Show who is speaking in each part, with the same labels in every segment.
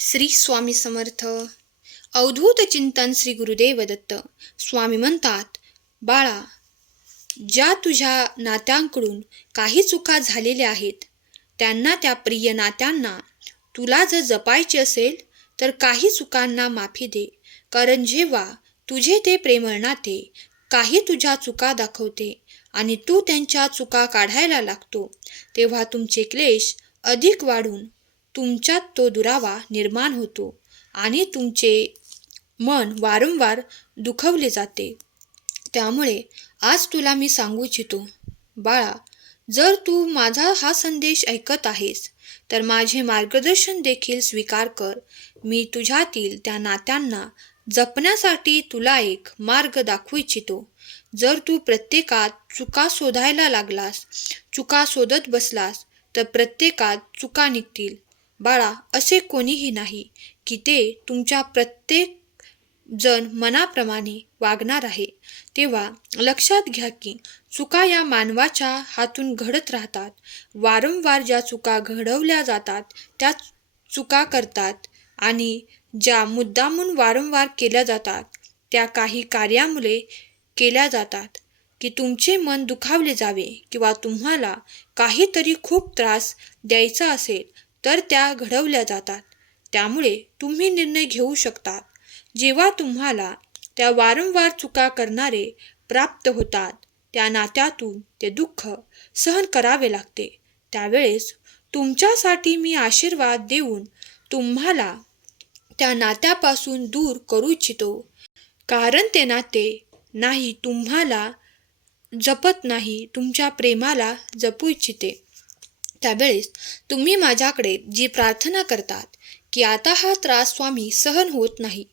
Speaker 1: श्री स्वामी समर्थ. अवधूत चिंतन श्री गुरुदेव दत्त स्वामी म्हणतात बाळा ज्या तुझ्या नात्यांकडून काही चुका झालेल्या आहेत त्यांना त्या प्रिय नात्यांना तुला जर जपायचे असेल तर काही चुकांना माफी दे. कारण जेव्हा तुझे ते प्रेमळ नाते काही तुझ्या चुका दाखवते आणि तू त्यांच्या चुका काढायला लागतो तेव्हा तुमचे क्लेश अधिक वाढून तुमच्यात तो दुरावा निर्माण होतो आणि तुमचे मन वारंवार दुखवले जाते. त्यामुळे आज तुला मी सांगू इच्छितो बाळा जर तू माझा हा संदेश ऐकत आहेस तर माझे मार्गदर्शन देखील स्वीकार कर. मी तुझ्यातील त्या नात्यांना जपण्यासाठी तुला एक मार्ग दाखवू इच्छितो. जर तू प्रत्येकात चुका शोधायला लागलास चुका शोधत बसलास तर प्रत्येकात चुका निघतील. बाळा असे कोणीही नाही की ते तुमच्या प्रत्येक जण मनाप्रमाणे वागणार आहे. तेव्हा लक्षात घ्या की चुका या मानवाच्या हातून घडत राहतात. वारंवार ज्या चुका घडवल्या जातात त्या चुका करतात आणि ज्या मुद्दामून वारंवार केल्या जातात त्या काही कार्यामुळे केल्या जातात. की तुमचे मन दुखावले जावे किंवा तुम्हाला काहीतरी खूप त्रास द्यायचा असेल तर त्या घडवल्या जातात. त्यामुळे तुम्ही निर्णय घेऊ शकतात. जेव्हा तुम्हाला त्या वारंवार चुका करणारे प्राप्त होतात त्या नात्यातून ते दुःख सहन करावे लागते. त्यावेळेस तुमच्यासाठी मी आशीर्वाद देऊन तुम्हाला त्या नात्यापासून दूर करू इच्छितो. कारण ते नाते नाही तुम्हाला जपत नाही तुमच्या प्रेमाला जपू इच्छिते. त्यावेळेस तुम्ही माझ्याकडे जी प्रार्थना करतात की आता हा त्रास स्वामी सहन होत नाही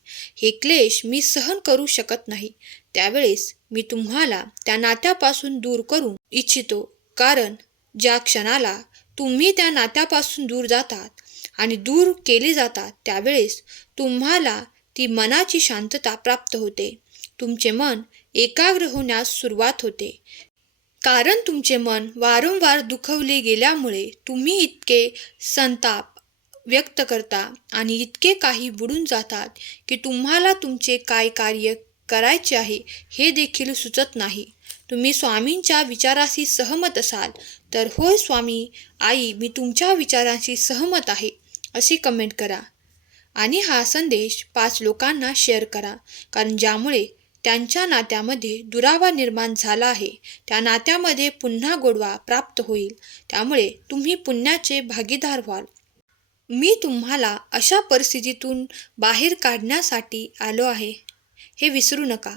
Speaker 1: हे क्लेश मी सहन करू शकत नाही त्यावेळेस मी तुम्हाला त्या नात्यापासून दूर करू इच्छितो. कारण ज्या क्षणाला तुम्ही त्या नात्यापासून दूर जातात आणि दूर केले जातात त्यावेळेस तुम्हाला ती मनाची शांतता प्राप्त होते. तुमचे मन एकाग्र होण्यास सुरुवात होते. कारण तुमचे मन वारंवार दुखवले गेल्यामुळे तुम्ही इतके संताप व्यक्त करता आणि इतके काही बुडून जातात की तुम्हाला तुमचे काय कार्य करायचे आहे हे देखील सुचत नाही. तुम्ही स्वामींच्या विचाराशी सहमत असाल तर होय स्वामी आई मी तुमच्या विचारांशी सहमत आहे अशी कमेंट करा. आणि हा संदेश पाच लोकांना शेअर करा कारण ज्यामुळे त्यांच्या नात्यामध्ये दुरावा निर्माण झाला आहे. त्या नात्यामध्ये पुन्हा गोडवा प्राप्त होईल. त्यामुळे तुम्ही पुण्याचे भागीदार व्हाल. मी तुम्हाला अशा परिस्थितीतून बाहेर काढण्यासाठी आलो आहे. हे विसरू नका.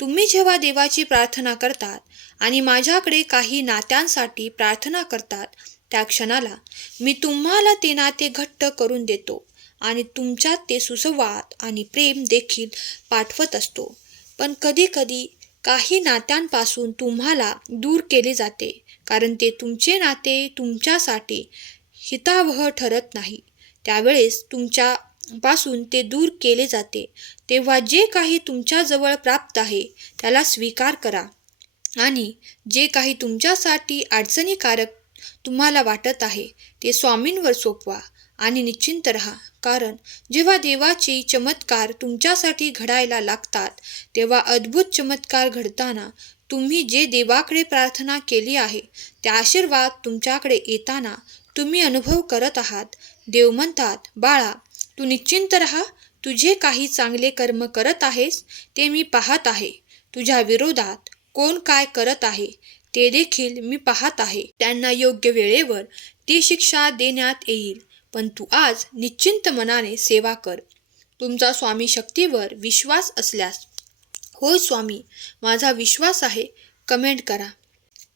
Speaker 1: तुम्ही जेव्हा देवाची प्रार्थना करतात आणि माझ्याकडे काही नात्यांसाठी प्रार्थना करतात त्या क्षणाला मी तुम्हाला ते नाते घट्ट करून देतो आणि तुमच्यात ते सुसंवाद आणि प्रेम देखील पाठवत असतो. पण कधीकधी काही नात्यांपासून तुम्हाला दूर केले जाते कारण ते तुमचे नाते तुमच्यासाठी हितावह ठरत नाही. त्यावेळेस तुमच्यापासून ते दूर केले जाते. तेव्हा जे काही तुमच्याजवळ प्राप्त आहे त्याला स्वीकार करा. आणि जे काही तुमच्यासाठी अडचणीकारक तुम्हाला वाटत आहे ते स्वामींवर सोपवा. आणि निश्चिंत रहा. कारण जेव्हा देवाचे चमत्कार तुमच्यासाठी घडायला लागतात तेव्हा अद्भुत चमत्कार घडताना तुम्ही जे देवाकडे प्रार्थना केली आहे त्या आशीर्वाद तुमच्याकडे येताना तुम्ही अनुभव करत आहात. देव म्हणतात बाळा तू निश्चिंत रहा. तुझे काही चांगले कर्म करत आहेस ते मी पाहत आहे. तुझ्या विरोधात कोण काय करत आहे ते देखील मी पाहत आहे. त्यांना योग्य वेळेवर ती शिक्षा देण्यात येईल. पण तू आज निश्चिंत मनाने सेवा कर. तुमचा स्वामी शक्तीवर विश्वास असल्यास होय स्वामी माझा विश्वास आहे कमेंट करा.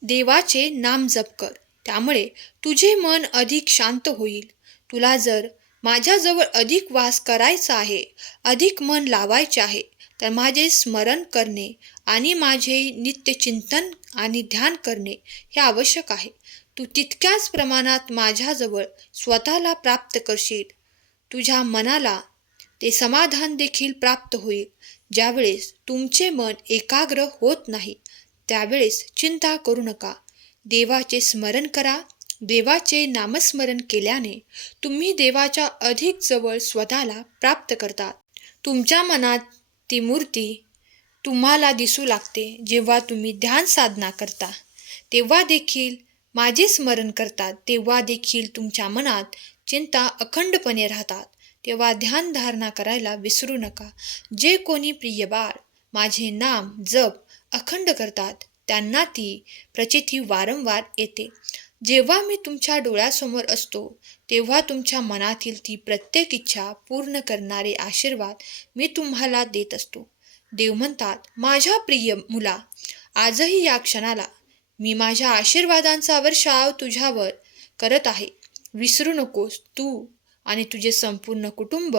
Speaker 1: देवाचे नाम जप कर. त्यामुळे तुझे मन अधिक शांत होईल. तुला जर माझ्याजवळ अधिक वास करायचा आहे अधिक मन लावायचे आहे तर माझे स्मरण करणे आणि माझे नित्य चिंतन आणि ध्यान करणे हे आवश्यक आहे. तू तितक्याच प्रमाणात माझ्याजवळ स्वतःला प्राप्त करशील. तुझ्या मनाला ते समाधान देखील प्राप्त होईल. ज्यावेळेस तुमचे मन एकाग्र होत नाही त्यावेळेस चिंता करू नका. देवाचे स्मरण करा. देवाचे नामस्मरण केल्याने तुम्ही देवाच्या अधिक जवळ स्वतःला प्राप्त करतात तुमच्या मनात ती मूर्ती तुम्हाला दिसू लागते जेव्हा तुम्ही ध्यान साधना करता. तेव्हा देखील माझे स्मरण करतात तेव्हा देखील तुमच्या मनात चिंता अखंडपणे राहतात. तेव्हा ध्यान धारणा करायला विसरू नका. जे कोणी प्रिय बाळ माझे नाम जप अखंड करतात त्यांना ती प्रचिती वारंवार येते. जेव्हा मी तुमच्या डोळ्यासमोर असतो तेव्हा तुमच्या मनातील ती प्रत्येक इच्छा पूर्ण करणारे आशीर्वाद मी तुम्हाला देत असतो. देव म्हणतात माझ्या प्रिय मुला आजही या क्षणाला मी माझ्या आशीर्वादांचा वर्षाव तुझ्यावर करत आहे. विसरू नकोस तू आणि तुझे संपूर्ण कुटुंब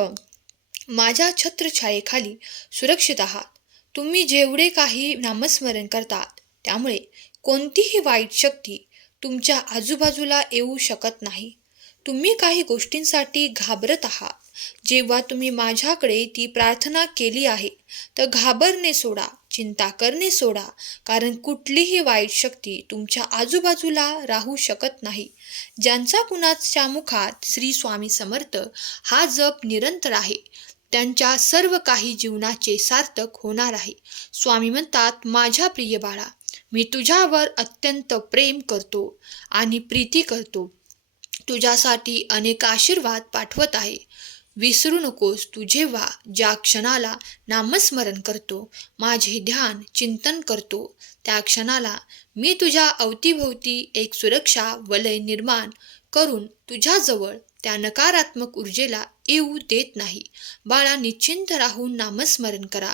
Speaker 1: माझ्या छत्रछायेखाली सुरक्षित आहात. तुम्ही जेवढे काही नामस्मरण करतात त्यामुळे कोणतीही वाईट शक्ती तुमच्या आजूबाजूला येऊ शकत नाही. तुम्ही काही गोष्टींसाठी घाबरत आहात. जेव्हा तुम्ही माझ्याकडे ती प्रार्थना केली आहे तर घाबरणे सोडा. चिंता करणे सोडा कारण कुठलीही वाईट शक्ती तुमच्या आजूबाजूला राहू शकत नाही. ज्यांचा कुणाच्या मुखात श्री स्वामी समर्थ हा जप निरंतर आहे. त्यांच्या सर्व काही जीवनाचे सार्थक होणार आहे. स्वामी म्हणतात माझ्या प्रिय बाळा मी तुझ्यावर अत्यंत प्रेम करतो आणि प्रीती करतो. तुझ्यासाठी अनेक आशीर्वाद पाठवत आहे. विसरू नकोस तू जेव्हा ज्या क्षणाला नामस्मरण करतो माझे ध्यान चिंतन करतो त्या क्षणाला मी तुझ्या अवतीभोवती एक सुरक्षा वलय निर्माण करून तुझ्याजवळ त्या नकारात्मक ऊर्जेला येऊ देत नाही. बाळा निश्चिंत राहून नामस्मरण करा.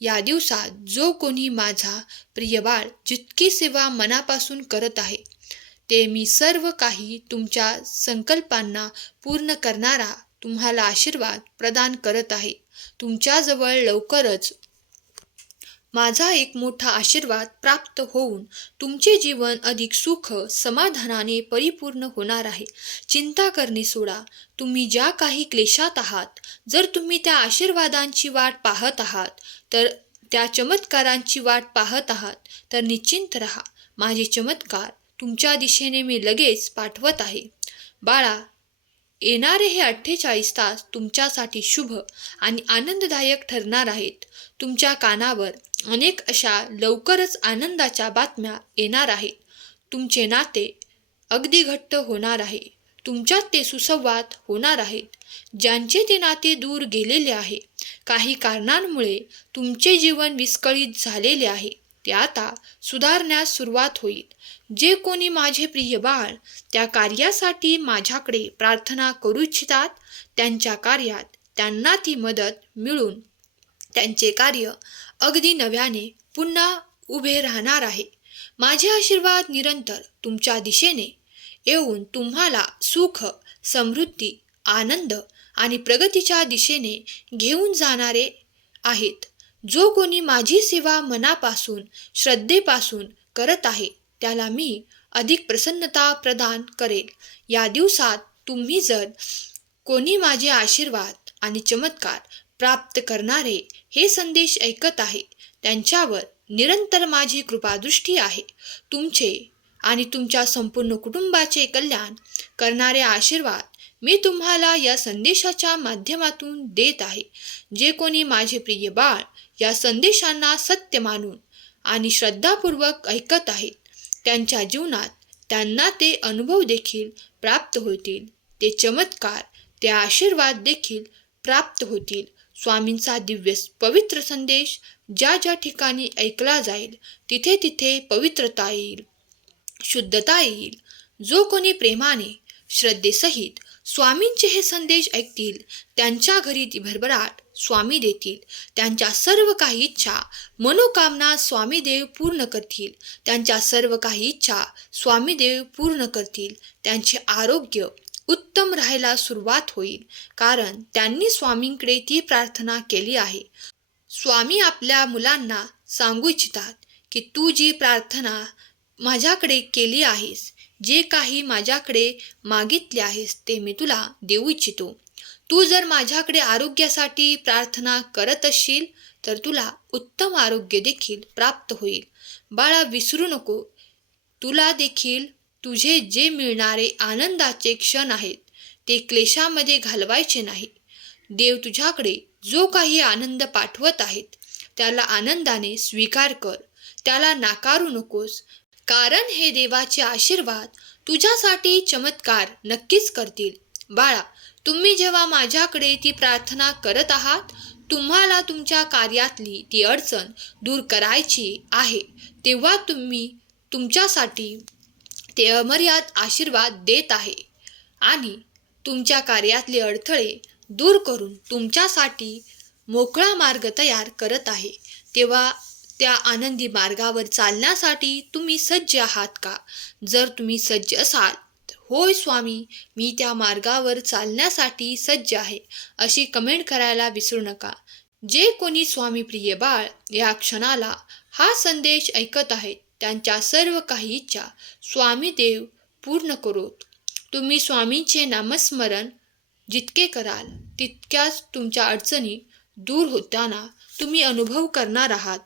Speaker 1: या दिवसात जो कोणी माझा प्रिय बाळ जितकी सेवा मनापासून करत आहे ते मी सर्व काही तुमच्या संकल्पांना पूर्ण करणारा तुम्हाला आशीर्वाद प्रदान करत आहे. तुमच्याजवळ लवकरच माझा एक मोठा आशीर्वाद प्राप्त होऊन तुमचे जीवन अधिक सुख समाधानाने परिपूर्ण होणार आहे. चिंता करणे सोडा. तुम्ही ज्या काही क्लेशात आहात जर तुम्ही त्या आशीर्वादांची वाट पाहत आहात तर त्या चमत्कारांची वाट पाहत आहात तर निश्चिंत रहा. माझे चमत्कार तुमच्या दिशेने मी लगेच पाठवत आहे. बाळा येणारे हे अठ्ठेचाळीस तास तुमच्यासाठी शुभ आणि आनंददायक ठरणार आहेत. तुमच्या कानावर अनेक अशा लवकरच आनंदाच्या बातम्या येणार आहेत. तुमचे नाते अगदी घट्ट होणार आहे. तुमच्यात ते सुसंवाद होणार आहेत. ज्यांचे ते नाते दूर गेलेले आहे काही कारणांमुळे तुमचे जीवन विस्कळीत झालेले आहे. ते आता सुधारण्यास सुरुवात होईल. जे कोणी माझे प्रिय बाळ त्या कार्यासाठी माझ्याकडे प्रार्थना करू इच्छितात त्यांच्या कार्यात त्यांना ती मदत मिळून त्यांचे कार्य अगदी नव्याने पुन्हा उभे राहणार आहे. माझे आशीर्वाद निरंतर तुमच्या दिशेने येऊन तुम्हाला सुख समृद्धी आनंद आणि प्रगतीच्या दिशेने घेऊन जाणारे आहेत. जो कोणी माझी सेवा मनापासून श्रद्धेपासून करत आहे त्याला मी अधिक प्रसन्नता प्रदान करेल. या दिवसात तुम्ही जर कोणी माझे आशीर्वाद आणि चमत्कार प्राप्त करणारे हे संदेश ऐकत आहे त्यांच्यावर निरंतर माझी कृपादृष्टी आहे. तुमचे आणि तुमच्या संपूर्ण कुटुंबाचे कल्याण करणारे आशीर्वाद मी तुम्हाला या संदेशाच्या माध्यमातून देत आहे. जे कोणी माझे प्रिय बाळ या संदेशांना सत्य मानून आणि श्रद्धापूर्वक ऐकत आहेत त्यांच्या जीवनात त्यांना ते अनुभव देखील प्राप्त होतील ते चमत्कार ते आशीर्वाद देखील प्राप्त होतील. स्वामींचा दिव्य पवित्र संदेश ज्या ज्या ठिकाणी ऐकला जाईल तिथे तिथे पवित्रता येईल शुद्धता येईल. जो कोणी प्रेमाने श्रद्धेसहित स्वामींचे हे संदेश ऐकतील त्यांच्या घरी ती भरभराट स्वामी देतील. त्यांच्या सर्व काही इच्छा मनोकामना स्वामी देव पूर्ण करतील. त्यांच्या सर्व काही इच्छा स्वामी देव पूर्ण करतील. त्यांचे आरोग्य उत्तम राहायला सुरुवात होईल. कारण त्यांनी स्वामींकडे ती प्रार्थना केली आहे. स्वामी आपल्या मुलांना सांगू इच्छितात की तू जी प्रार्थना माझ्याकडे केली आहेस जे काही माझ्याकडे मागितले आहेस ते मी तुला देऊ इच्छितो. तू जर माझ्याकडे आरोग्यासाठी प्रार्थना करत असशील तर तुला उत्तम आरोग्य देखील प्राप्त होईल. बाळा विसरू नको. तुला देखील तुझे जे मिळणारे आनंदाचे क्षण आहेत ते क्लेशामध्ये घालवायचे नाही. देव तुझ्याकडे जो काही आनंद पाठवत आहेत त्याला आनंदाने स्वीकार कर. त्याला नाकारू नकोस. कारण हे देवाचे आशीर्वाद तुझ्यासाठी चमत्कार नक्कीच करतील. बाळा तुम्ही जेव्हा माझ्याकडे ती प्रार्थना करत आहात तुम्हाला तुमच्या कार्यातली ती अडचण दूर करायची आहे. तेव्हा तुम्ही तुमच्यासाठी ते अमर्याद आशीर्वाद देत आहे आणि तुमच्या कार्यातले अडथळे दूर करून तुमच्यासाठी मोकळा मार्ग तयार करत आहे. तेव्हा त्या आनंदी मार्गावर चालण्यासाठी तुम्ही सज्ज आहात का? जर तुम्ही सज्ज असाल होय स्वामी मी त्या मार्गावर चालण्यासाठी सज्ज आहे अशी कमेंट करायला विसरू नका. जे कोणी स्वामी प्रिय बाळ या क्षणाला हा संदेश ऐकत आहेत त्यांच्या सर्व काही इच्छा स्वामी देव पूर्ण करोत. तुम्ही स्वामींचे नामस्मरण जितके कराल तितक्याच तुमच्या अडचणी दूर होताना तुम्ही अनुभव करणार आहात.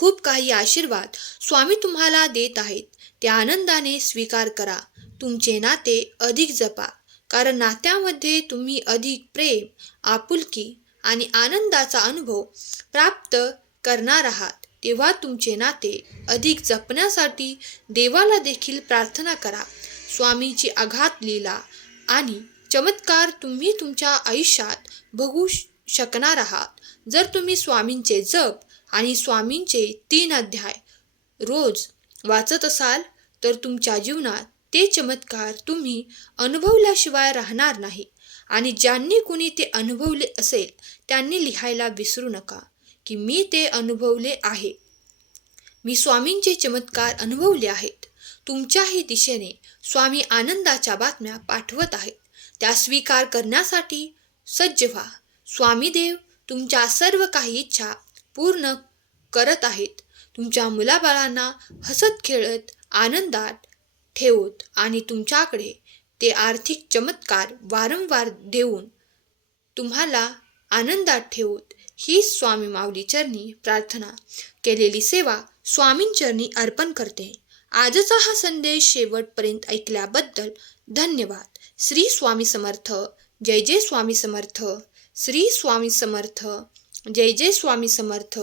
Speaker 1: खूप काही आशीर्वाद स्वामी तुम्हाला देत आहेत. ते आनंदाने स्वीकार करा. तुमचे नाते अधिक जपा. कारण नात्यामध्ये तुम्ही अधिक प्रेम आपुलकी आणि आनंदाचा अनुभव प्राप्त करणार आहात. तेव्हा तुमचे नाते अधिक जपण्यासाठी देवाला देखील प्रार्थना करा. स्वामीची आघात लीला आणि चमत्कार तुम्ही तुमच्या आयुष्यात बघू श- शकणार आहात. जर तुम्ही स्वामींचे जप आणि स्वामींचे तीन अध्याय. रोज वाचत असाल तर तुमच्या जीवनात ते चमत्कार तुम्ही अनुभवल्याशिवाय राहणार नाही. आणि ज्यांनी कुणी ते अनुभवले असेल त्यांनी लिहायला विसरू नका की मी ते अनुभवले आहे. मी स्वामींचे चमत्कार अनुभवले आहेत. तुमच्याही दिशेने स्वामी आनंदाच्या बातम्या पाठवत आहेत. त्या स्वीकार करण्यासाठी सज्ज व्हा. स्वामीदेव तुमच्या सर्व काही इच्छा पूर्ण करत आहेत. तुमच्या मुलाबाळांना हसत खेळत आनंदात ठेवत आणि तुमच्याकडे ते आर्थिक चमत्कार वारंवार देऊन तुम्हाला आनंदात ठेवत. ही स्वामी माऊली चरणी प्रार्थना केलेली सेवा स्वामींचरणी अर्पण करते. आजचा हा संदेश शेवटपर्यंत ऐकल्याबद्दल धन्यवाद. श्री स्वामी समर्थ. जय जय स्वामी समर्थ. श्री स्वामी समर्थ. जय जय स्वामी समर्थ.